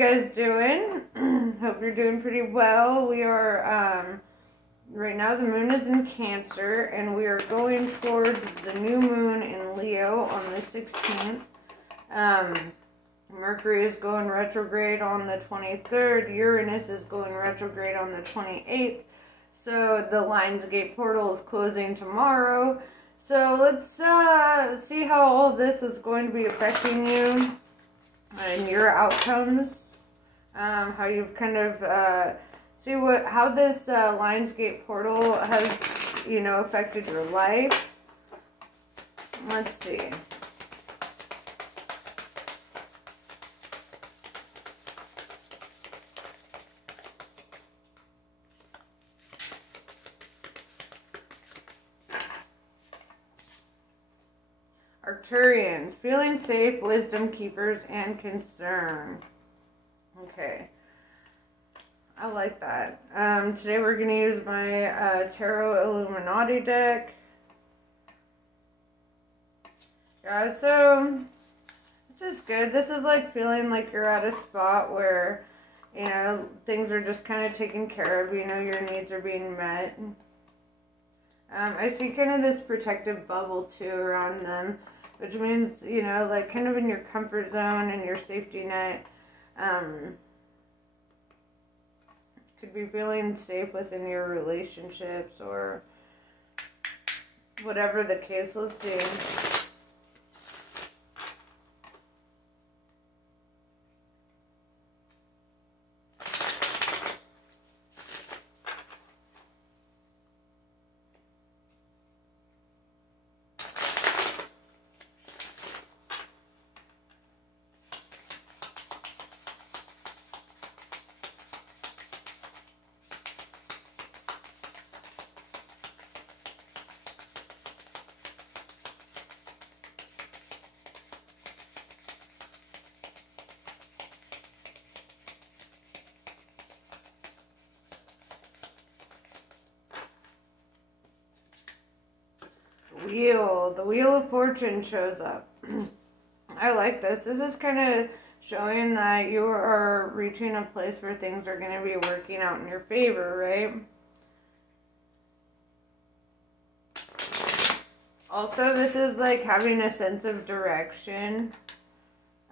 guys doing? Hope you're doing pretty well. We are, right now the moon is in Cancer, and we are going towards the new moon in Leo on the 16th. Mercury is going retrograde on the 23rd. Uranus is going retrograde on the 28th. So the Lionsgate portal is closing tomorrow. So let's see how all this is going to be affecting you and your outcomes. How you've kind of see how this Lionsgate portal has, you know, affected your life. Let's see. Arcturians, feeling safe, wisdom keepers, and concern. Okay. I like that. Today we're going to use my Tarot Illuminati deck. Yeah, so this is good. This is like feeling like you're at a spot where, you know, things are just kind of taken care of. You know, your needs are being met. I see kind of this protective bubble too around them, which means, you know, like kind of in your comfort zone and your safety net. Could be feeling safe within your relationships or whatever the case. Let's see. The Wheel of Fortune shows up. I like this. This is kind of showing that you are reaching a place where things are going to be working out in your favor, right? Also, this is like having a sense of direction.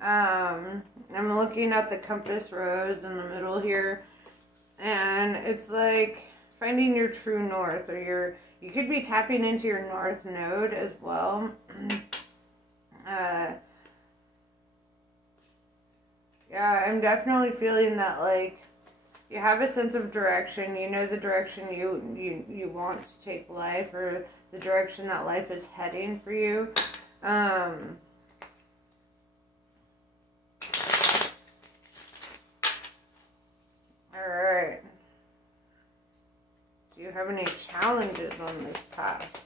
I'm looking at the compass rose in the middle here, and it's like finding your true north, or you could be tapping into your north node as well. Yeah, I'm definitely feeling that, like, you have a sense of direction. You know the direction you want to take life, or the direction that life is heading for you. Alright. Do you have any challenges on this path?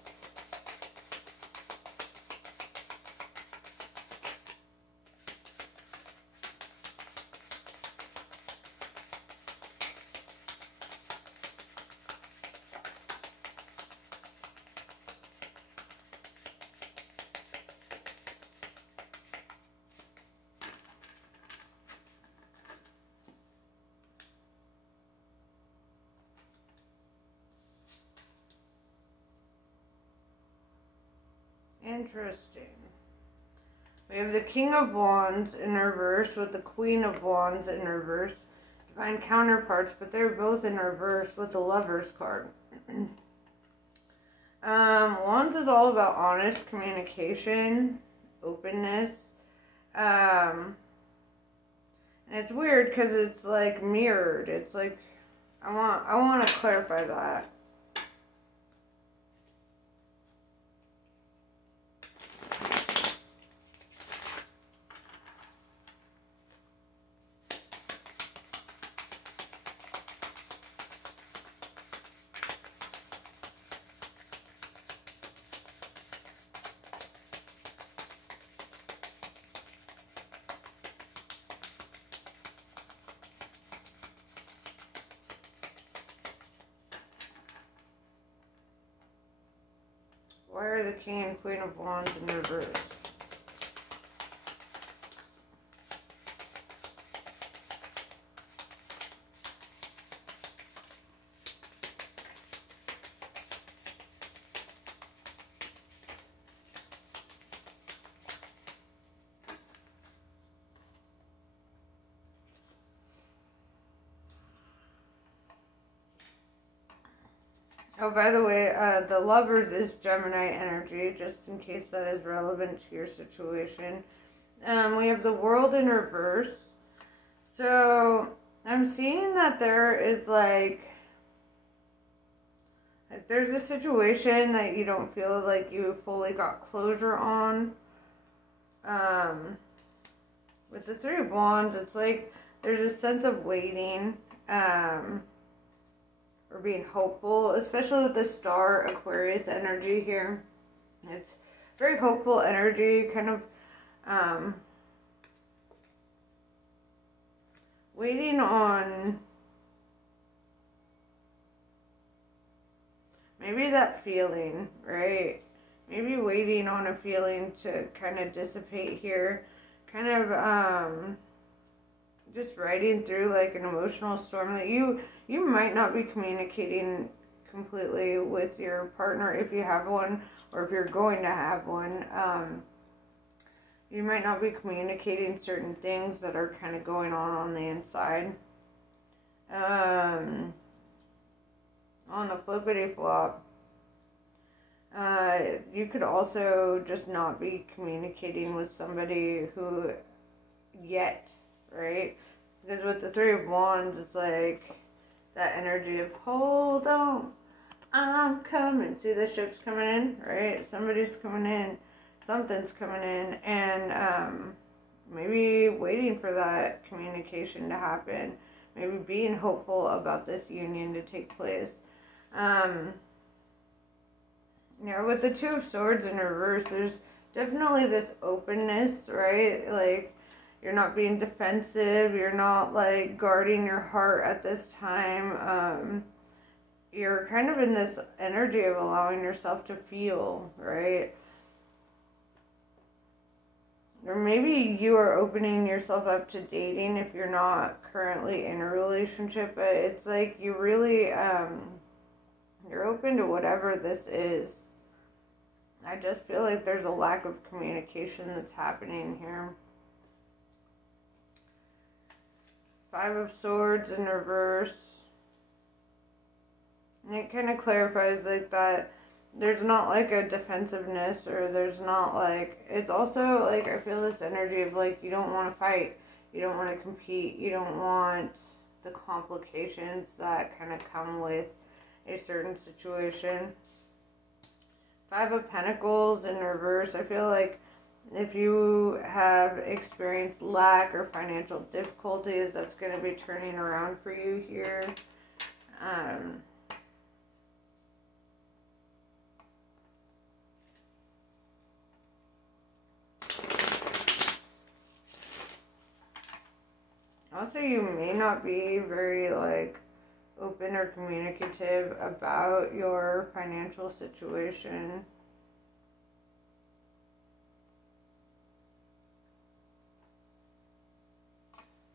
Interesting. We have the King of Wands in reverse with the Queen of Wands in reverse. Divine counterparts, but they're both in reverse with the Lovers card. Wands is all about honest communication, openness. And it's weird because it's like mirrored. It's like, I want to clarify that. Why are the King and Queen of Wands in reverse? Oh, by the way, the Lovers is Gemini energy, just in case that is relevant to your situation. We have the World in reverse. So, I'm seeing that there is like there's a situation that you don't feel like you fully got closure on. With the Three of Wands, it's like there's a sense of waiting, or being hopeful, especially with the Star Aquarius energy here. It's very hopeful energy, kind of waiting on maybe that feeling, right? Maybe waiting on a feeling to kind of dissipate here. Kind of just riding through like an emotional storm that you might not be communicating completely with your partner if you have one, or if you're going to have one. You might not be communicating certain things that are kind of going on the inside. On the flippity flop, you could also just not be communicating with somebody who yet, right? Because with the Three of Wands, it's like that energy of hold on, I'm coming. See, the ship's coming in, right? Somebody's coming in, something's coming in, and maybe waiting for that communication to happen. Maybe being hopeful about this union to take place. Yeah, with the Two of Swords in reverse, there's definitely this openness, right? Like, you're not being defensive, you're not, like, guarding your heart at this time. You're kind of in this energy of allowing yourself to feel, right? Or maybe you are opening yourself up to dating if you're not currently in a relationship, but it's like you really, you're open to whatever this is. I just feel like there's a lack of communication that's happening here. Five of Swords in reverse. And it kind of clarifies like that there's not like a defensiveness, or there's not like, it's also like I feel this energy of like you don't want to fight, you don't want to compete, you don't want the complications that kind of come with a certain situation. Five of Pentacles in reverse. I feel like if you have experienced lack or financial difficulties, that's going to be turning around for you here. Also, you may not be very like open or communicative about your financial situation.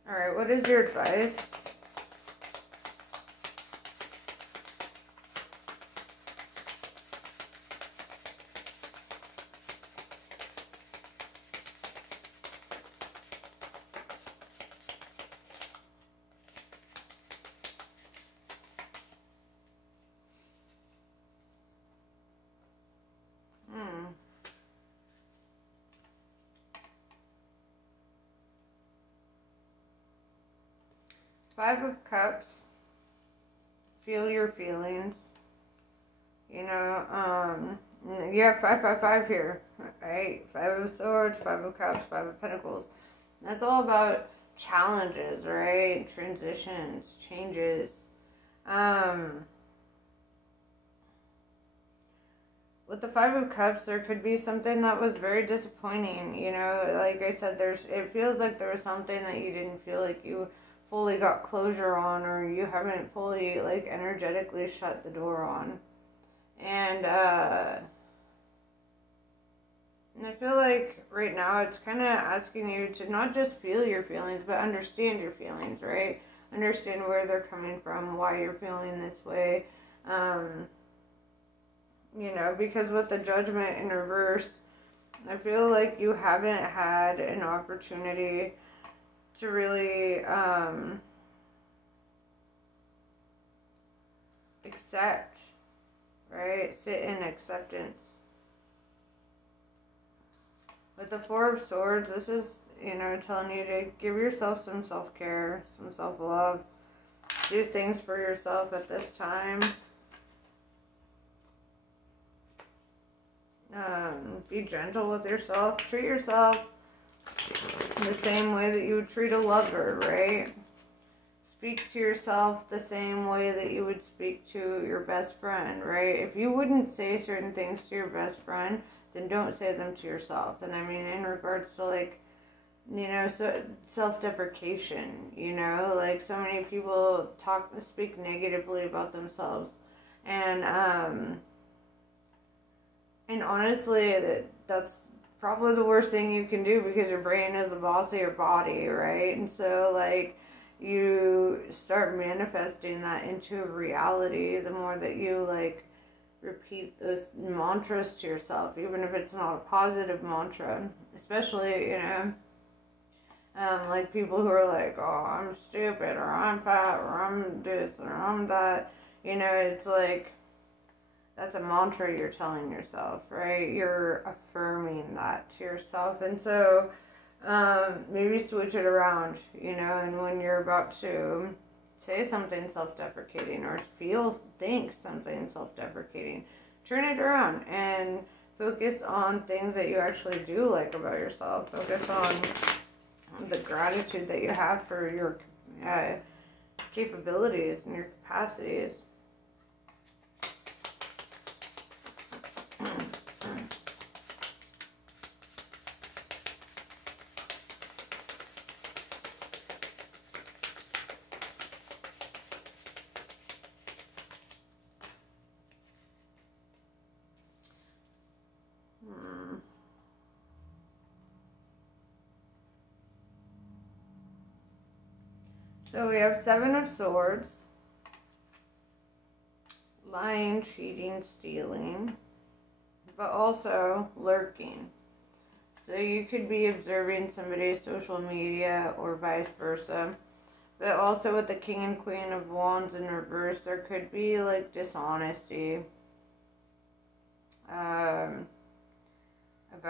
Alright, what is your advice? Five of Cups. Feel your feelings. You know, you have 555 here, right? Five of Swords, Five of Cups, Five of Pentacles. That's all about challenges, right? Transitions, changes. With the Five of Cups, there could be something that was very disappointing. You know, like I said, it feels like there was something that you didn't feel like you fully got closure on, or you haven't fully like energetically shut the door on. And I feel like right now it's kind of asking you to not just feel your feelings, but understand your feelings, right? Understand where they're coming from, why you're feeling this way. You know, because with the Judgment in reverse, I feel like you haven't had an opportunity to really accept right? Sit in acceptance. With the Four of Swords, this is, you know, telling you to give yourself some self-care, some self-love. Do things for yourself at this time. Be gentle with yourself. Treat yourself the same way that you would treat a lover, right? Speak to yourself the same way that you would speak to your best friend, right? If you wouldn't say certain things to your best friend, then don't say them to yourself. And I mean, in regards to, like, you know, so self-deprecation, you know, like, so many people speak negatively about themselves. And honestly, that's probably the worst thing you can do, because your brain is the boss of your body, right? And so, like, you start manifesting that into reality the more that you, like, repeat those mantras to yourself, even if it's not a positive mantra. Especially, you know, like people who are like, oh, I'm stupid, or I'm fat, or I'm this, or I'm that. You know, it's like, that's a mantra you're telling yourself, right? You're affirming that to yourself. And so maybe switch it around, you know, and when you're about to say something self-deprecating or think something self-deprecating, turn it around and focus on things that you actually do like about yourself. Focus on the gratitude that you have for your capabilities and your capacities. So we have Seven of Swords, lying, cheating, stealing, but also lurking. So you could be observing somebody's social media or vice versa. But also with the King and Queen of Wands in reverse, there could be, like, dishonesty about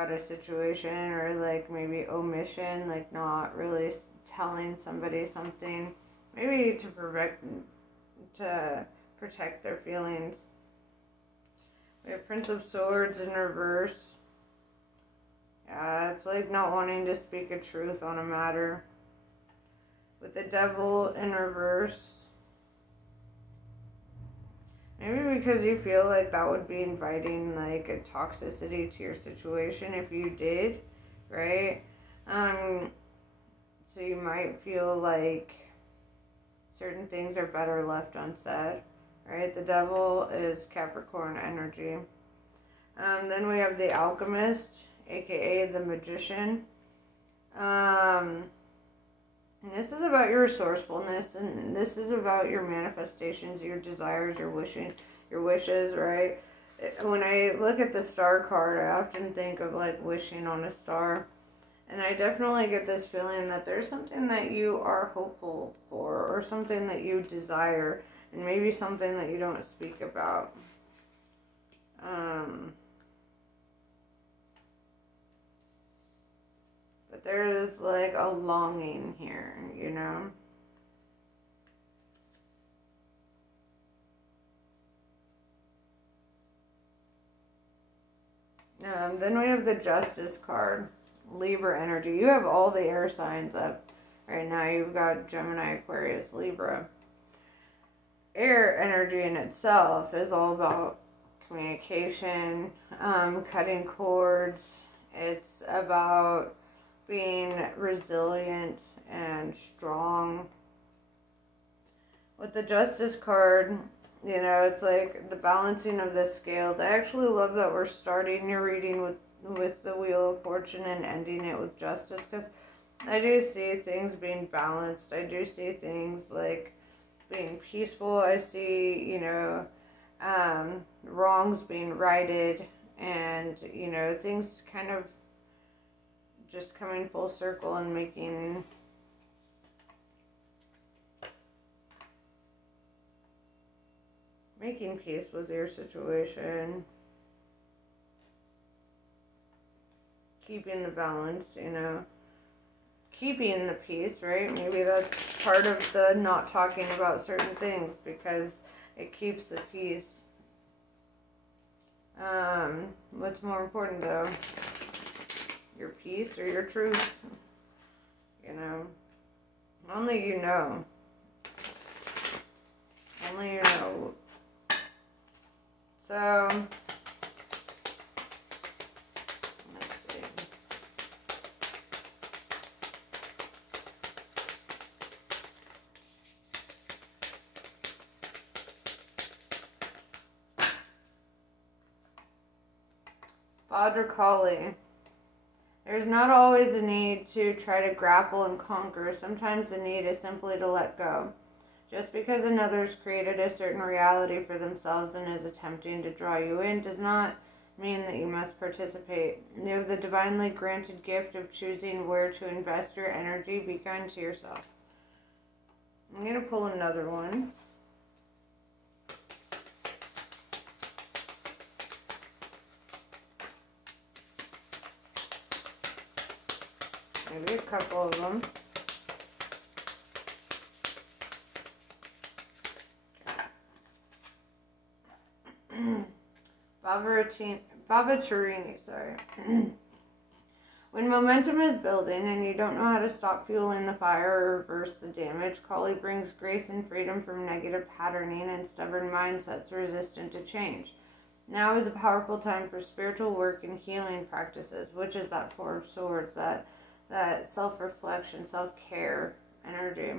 a situation, or, like, maybe omission, like not really telling somebody something, maybe to protect their feelings. We have Prince of Swords in reverse. Yeah, it's like not wanting to speak a truth on a matter. With the Devil in reverse, maybe because you feel like that would be inviting, like, a toxicity to your situation if you did, right? So you might feel like certain things are better left unsaid, right? The Devil is Capricorn energy. Then we have the Alchemist, aka the Magician. And this is about your resourcefulness, and this is about your manifestations, your desires, your wishes, right? When I look at the star card, I often think of, like, wishing on a star. And I definitely get this feeling that there's something that you are hopeful for, or something that you desire, and maybe something that you don't speak about. But there is, like, a longing here, you know? Then we have the Justice card. Libra energy. You have all the air signs up right now. You've got Gemini, Aquarius, Libra. Air energy in itself is all about communication, cutting cords. It's about being resilient and strong. With the Justice card, you know, it's like the balancing of the scales. I actually love that we're starting your reading with the Wheel of Fortune and ending it with Justice, because I do see things being balanced. I do see things, like, being peaceful. I see, you know, wrongs being righted, and, you know, things kind of just coming full circle and making making peace with your situation, keeping the balance, you know, keeping the peace, right? Maybe that's part of the not talking about certain things, because it keeps the peace. What's more important though? Your peace or your truth? You know, only you know. Only you know. So, let's see. Bhadrakali. There's not always a need to try to grapple and conquer. Sometimes the need is simply to let go. Just because another's created a certain reality for themselves and is attempting to draw you in does not mean that you must participate. You have the divinely granted gift of choosing where to invest your energy. Be kind to yourself. I'm going to pull another one. Maybe a couple of them. Baba Tarini, sorry. When momentum is building and you don't know how to stop fueling the fire or reverse the damage, Kali brings grace and freedom from negative patterning and stubborn mindsets resistant to change. Now is a powerful time for spiritual work and healing practices, which is that Four of Swords, that self-reflection, self-care energy.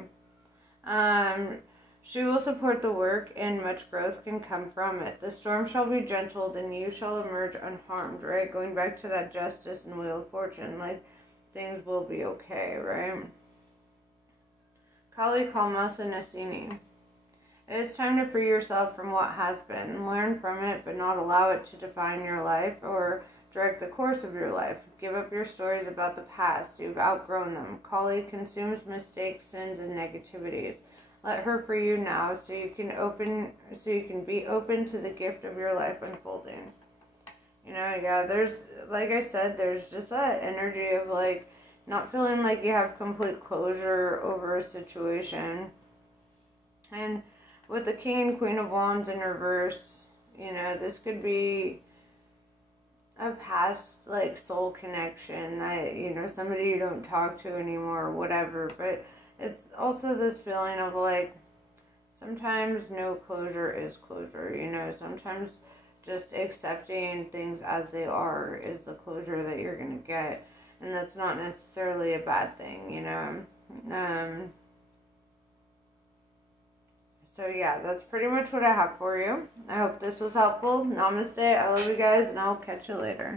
She will support the work, and much growth can come from it. The storm shall be gentled, and you shall emerge unharmed, right? Going back to that justice and wheel of fortune, like, things will be okay, right? Kali Kalmasa Nasini. It is time to free yourself from what has been. Learn from it, but not allow it to define your life or direct the course of your life. Give up your stories about the past. You've outgrown them. Kali consumes mistakes, sins, and negativities. Let her free you now, so you can be open to the gift of your life unfolding. You know, yeah, there's, like I said, there's just that energy of, like, not feeling like you have complete closure over a situation. And with the King and Queen of Wands in reverse, you know, this could be a past, like, soul connection that, you know, somebody you don't talk to anymore or whatever, but it's also this feeling of, like, sometimes no closure is closure, you know. Sometimes just accepting things as they are is the closure that you're going to get. And that's not necessarily a bad thing, you know. So, yeah, that's pretty much what I have for you. I hope this was helpful. Namaste. I love you guys, and I'll catch you later.